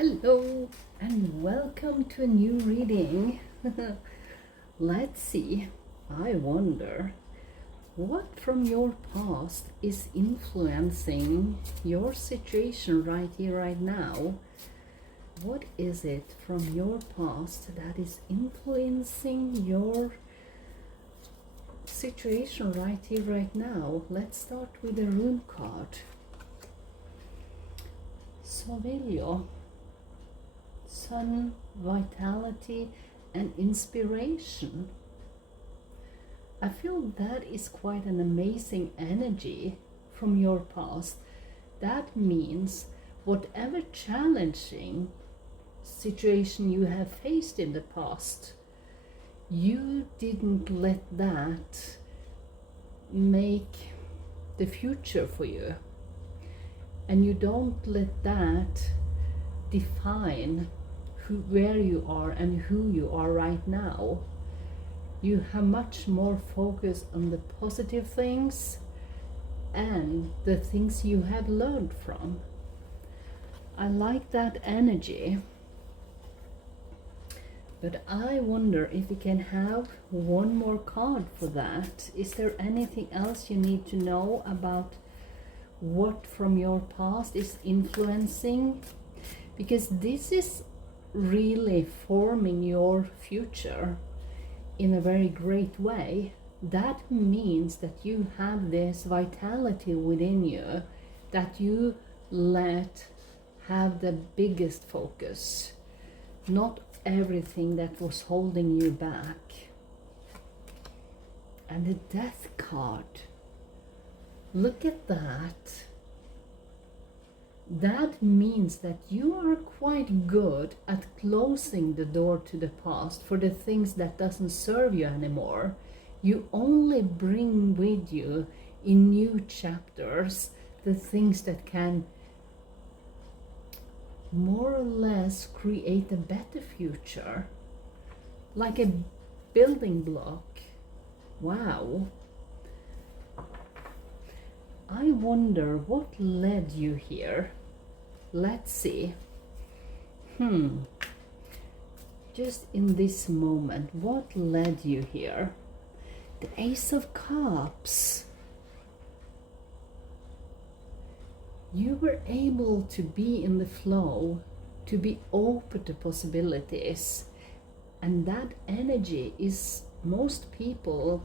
Hello and welcome to a new reading. Let's see. I wonder what from your past is influencing your situation right here, right now. What is it from your past that is influencing your situation right here, right now? Let's start with the rune card. Sovelio. Sun, vitality, and inspiration. I feel that is quite an amazing energy from your past. That means whatever challenging situation you have faced in the past, you didn't let that make the future for you. And you don't let that define where you are and who you are right now. You have much more focus on the positive things and the things you have learned from. I like that energy. But I wonder if we can have one more card for that. Is there anything else you need to know about what from your past is influencing? Because this is really forming your future in a very great way. That means that you have this vitality within you that you let have the biggest focus, not everything that was holding you back. And the Death card, look at that. That means that you are quite good at closing the door to the past for the things that doesn't serve you anymore. You only bring with you in new chapters the things that can more or less create a better future. Like a building block. Wow. I wonder what led you here. Let's see. Just in this moment, what led you here? The Ace of Cups. You were able to be in the flow, to be open to possibilities. And that energy is, most people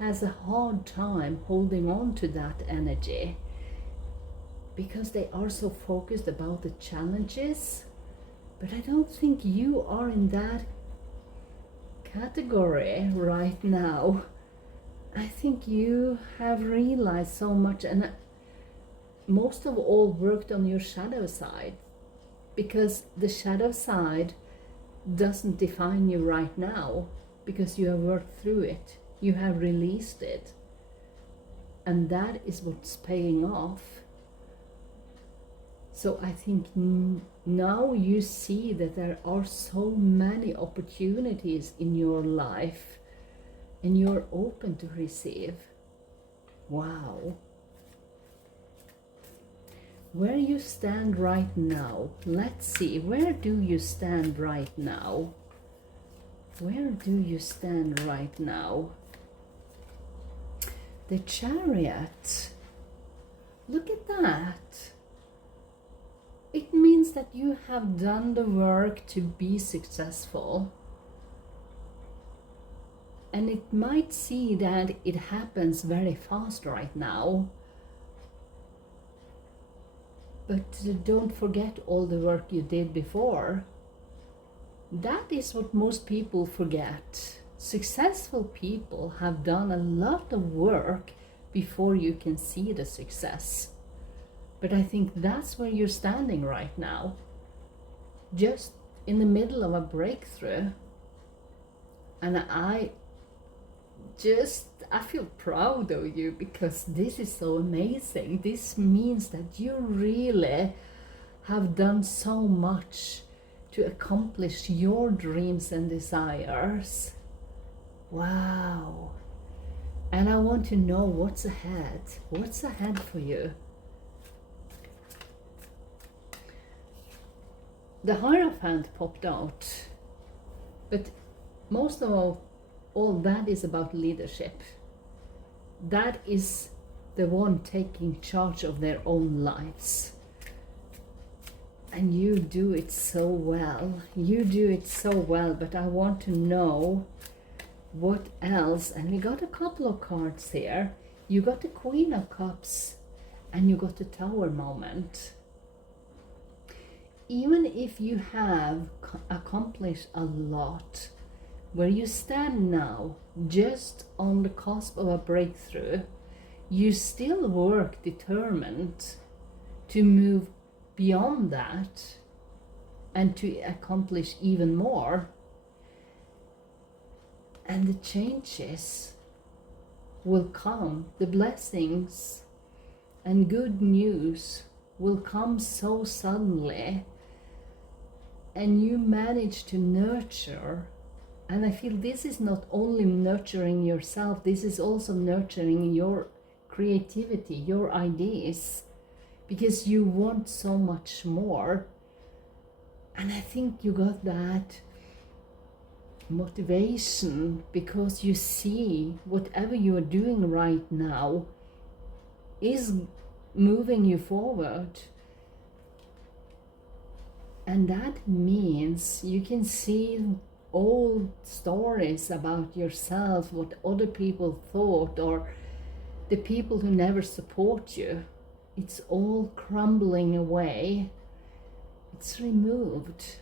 has a hard time holding on to that energy because they are so focused about the challenges. But I don't think you are in that category right now. I think you have realized so much, and most of all worked on your shadow side, because the shadow side doesn't define you right now, because you have worked through it. You have released it, and that is what's paying off. So I think now you see that there are so many opportunities in your life and you're open to receive. Wow. Where you stand right now, let's see, where do you stand right now? Where do you stand right now? The Chariot. Look at that. It means that you have done the work to be successful. And it might see that it happens very fast right now. But don't forget all the work you did before. That is what most people forget. Successful people have done a lot of work before you can see the success. But I think that's where you're standing right now. Just in the middle of a breakthrough. And I feel proud of you because this is so amazing. This means that you really have done so much to accomplish your dreams and desires. Wow. And I want to know what's ahead. What's ahead for you? the Hierophant popped out, but most of all that is about leadership. That is the one taking charge of their own lives. And you do it so well. You do it so well, but I want to know what else. And we got a couple of cards here. You got the Queen of Cups and you got the Tower moment. Even if you have accomplished a lot, where you stand now, just on the cusp of a breakthrough, you still work determined to move beyond that and to accomplish even more. And the changes will come, the blessings and good news will come so suddenly, and you manage to nurture. And I feel this is not only nurturing yourself, this is also nurturing your creativity, your ideas, because you want so much more. And I think you got that motivation because you see whatever you are doing right now is moving you forward. And that means you can see old stories about yourself, what other people thought, or the people who never support you. It's all crumbling away. It's removed.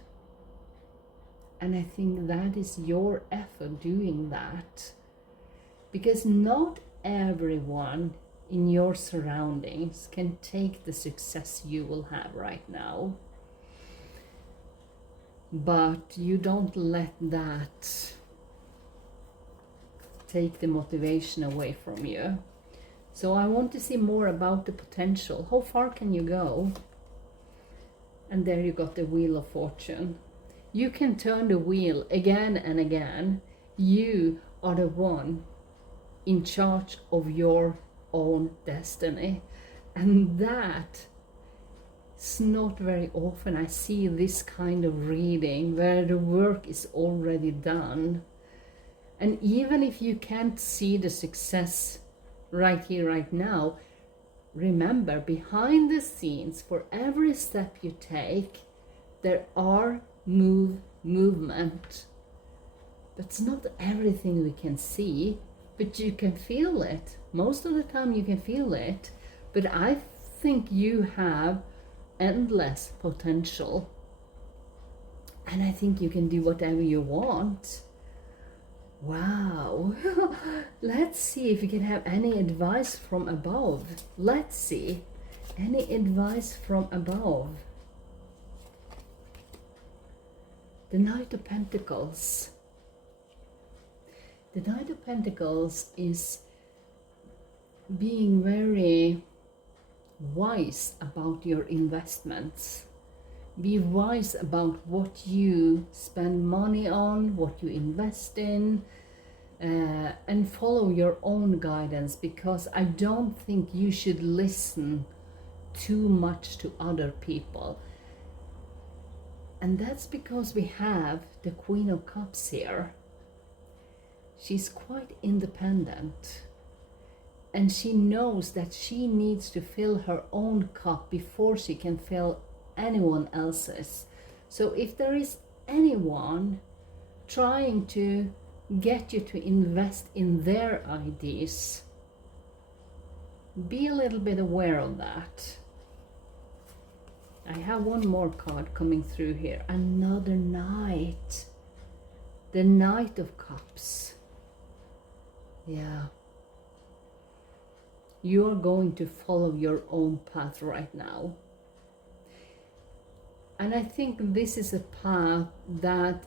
And I think that is your effort doing that. Because not everyone in your surroundings can take the success you will have right now. But you don't let that take the motivation away from you. So I want to see more about the potential. How far can you go? And there you got the Wheel of Fortune. You can turn the wheel again and again. You are the one in charge of your own destiny. And that is not very often I see this kind of reading where the work is already done. And even if you can't see the success right here, right now, remember, behind the scenes, for every step you take, there are movement. That's not everything we can see, but you can feel it. Most of the time you can feel it. But I think you have endless potential. And I think you can do whatever you want. Wow. Let's see if you can have any advice from above. Let's see. Any advice from above? The Knight of Pentacles. The Knight of Pentacles is being very wise about your investments. Be wise about what you spend money on, what you invest in, and follow your own guidance, because I don't think you should listen too much to other people. And that's because we have the Queen of Cups here. She's quite independent. And she knows that she needs to fill her own cup before she can fill anyone else's. So if there is anyone trying to get you to invest in their ideas, be a little bit aware of that. I have one more card coming through here. Another Knight. The Knight of Cups. Yeah. You are going to follow your own path right now. And I think this is a path that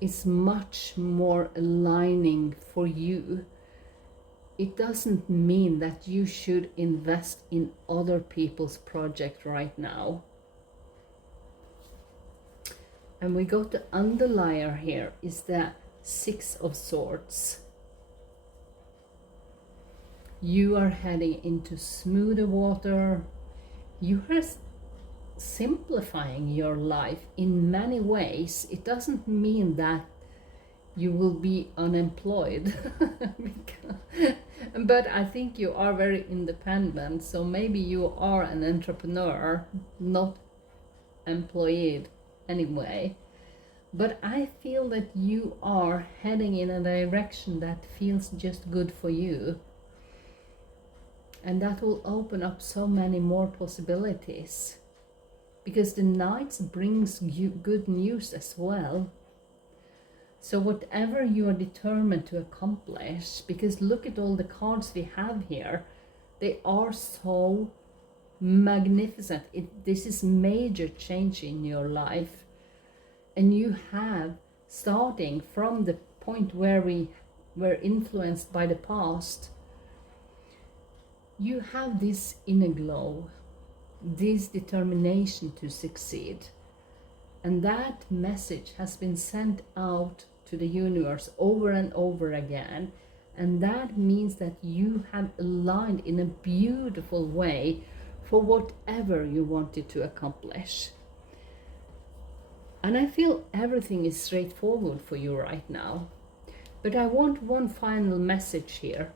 is much more aligning for you. It doesn't mean that you should invest in other people's project right now. And we got the underlier here is the Six of Swords. You are heading into smoother water. You are simplifying your life in many ways. It doesn't mean that you will be unemployed. But I think you are very independent, so maybe you are an entrepreneur, not employed anyway. But I feel that you are heading in a direction that feels just good for you. And that will open up so many more possibilities. Because the Knights brings you good news as well. So whatever you are determined to accomplish, because look at all the cards we have here, they are so magnificent. This is major change in your life. And you have, starting from the point where we were influenced by the past, you have this inner glow, this determination to succeed. And that message has been sent out to the universe over and over again. And that means that you have aligned in a beautiful way for whatever you wanted to accomplish. And I feel everything is straightforward for you right now. But I want one final message here.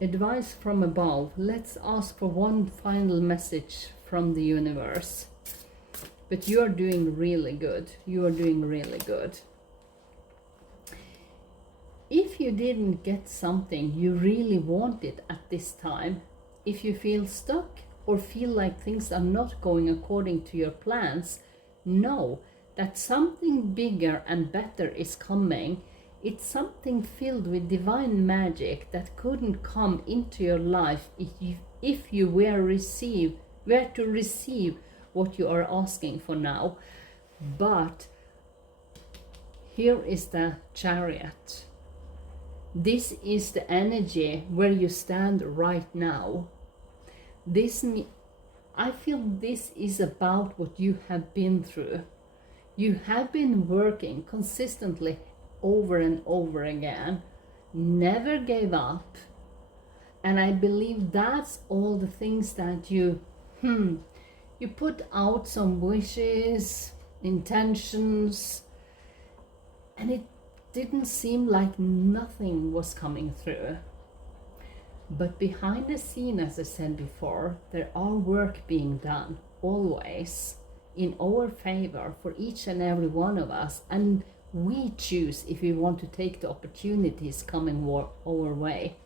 Advice from above. Let's ask for one final message from the universe. But you are doing really good. You are doing really good. If you didn't get something you really wanted at this time, if you feel stuck or feel like things are not going according to your plans, know that something bigger and better is coming. It's something filled with divine magic that couldn't come into your life if you were to receive what you are asking for now. But here is the Chariot. This is the energy where you stand right now. I feel this is about what you have been through. You have been working consistently over and over again, never gave up. And I believe that's all the things that you put out some wishes, intentions, and it didn't seem like nothing was coming through. But behind the scene, as I said before, there are work being done, always, in our favor for each and every one of us. And we choose if we want to take the opportunities coming our way.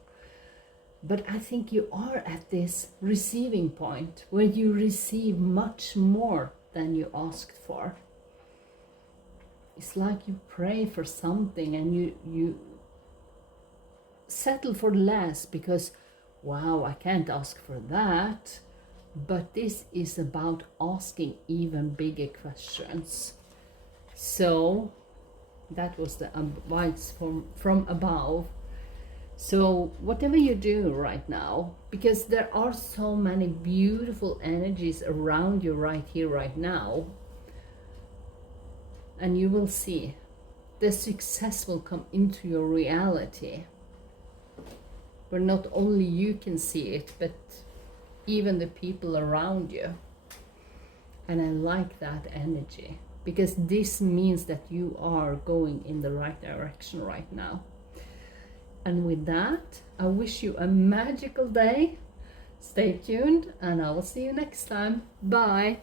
But I think you are at this receiving point where you receive much more than you asked for. It's like you pray for something and you settle for less because, wow, I can't ask for that. But this is about asking even bigger questions. So that was the advice from above. So whatever you do right now, because there are so many beautiful energies around you right here, right now, and you will see the success will come into your reality, where not only you can see it, but even the people around you. And I like that energy, because this means that you are going in the right direction right now. And with that, I wish you a magical day. Stay tuned, and I will see you next time. Bye.